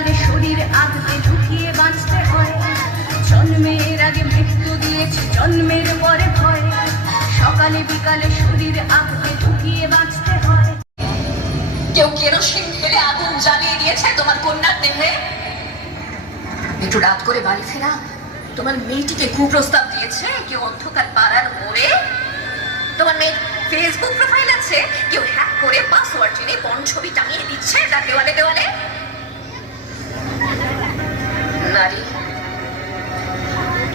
বিকালে শরীর আদতে ঢুকিয়ে বাঁচতে হয়। জন্মের আগে মৃত্যু দিয়েছে, জন্মের পরে ভয়। সকালে বিকালে শরীর আদতে ঢুকিয়ে বাঁচতে হয়। কেউ কেরোসিন ঢেলে আগুন জ্বালিয়ে দিয়েছে তোমার কন্যার দেহে। একটু রাত করে বাড়ি ফেরা তোমার মেয়েটিকে কুপ্রস্তাব দিয়েছে কেউ অন্ধকার পাড়ার মোড়ে। তোমার মেয়ের ফেসবুক প্রোফাইল আছে, কেউ হ্যাক করে পাসওয়ার্ড জেনে পণ ছবি টাঙিয়ে দিচ্ছে তার দেওয়ালে দেওয়ালে। নারী,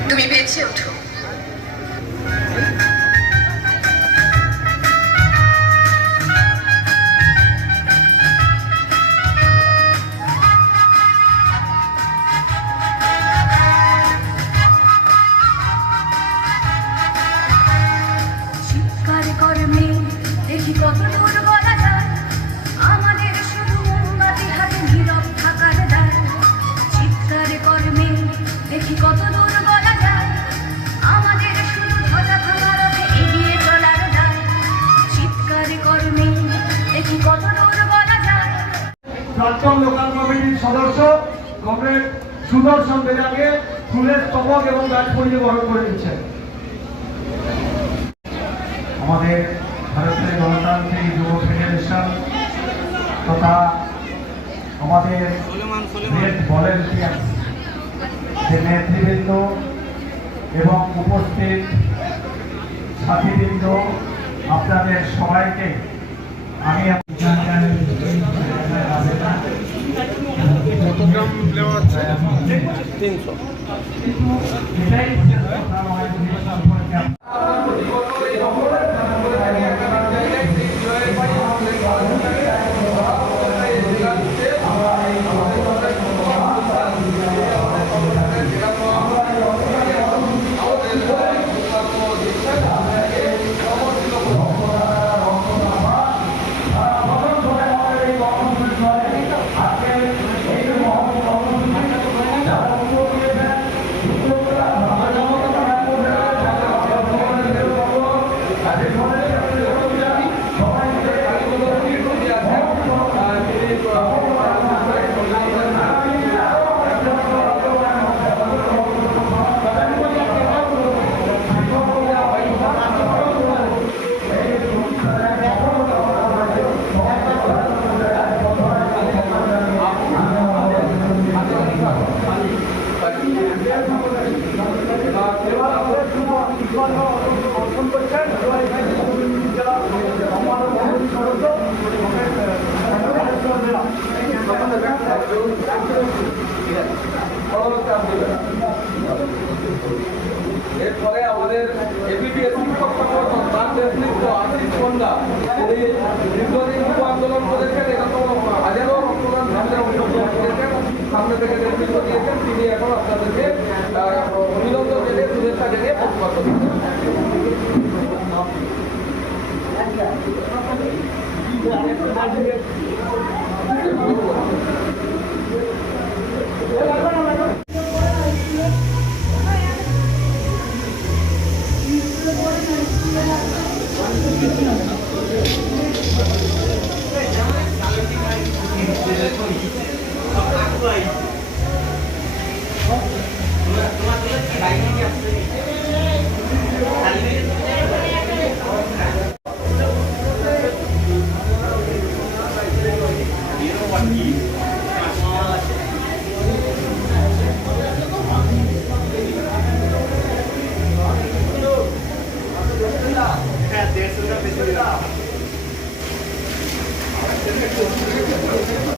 তুমি বেঁচে ওঠো। দেখি কত দূর বলা যায়, আমাদের শুধু মোমবাতি হাতে নীরব থাকার দায়। চিৎকার কর্মে দেখি কত দূর বলা যায়, আমাদের শুধু ধ্বজা ভাঙা রথে এগিয়ে চলার দায়। চিৎকার কর্মে দেখি কত দূর বলা যায়। প্রাক্তন লোকাল কমিটির সদস্য কমরেড সুদর্শন বেদাকে ফুলের স্তবক এবং গাছ পরিয়ে বরণ করে দিচ্ছেন। আমাদের ভারতের গণতান্ত্রিক যুব ফেডারেশন তথা আমাদের রেড ভলেন্টিয়ার যে নেতৃবৃন্দ এবং উপস্থিত সাথীবৃন্দ, আপনাদের সবাইকে আমি এরপরে আমাদের এবিপিএস শিক্ষক সংগঠন তার নেতৃত্ব আশিস পণ্ডা, তিনি দীর্ঘদিন যুব আন্দোলন করেছেন, এরকম হাজারো রক্তদান শিবিরে অংশগ্রহণ করেছেন, সামনে থেকে নেতৃত্ব দিয়েছেন। তিনি এখন আপনাদেরকে অভিনন্দন জানিয়ে শুভেচ্ছা জানিয়ে প্রতিবাদ করছেন। Thank you.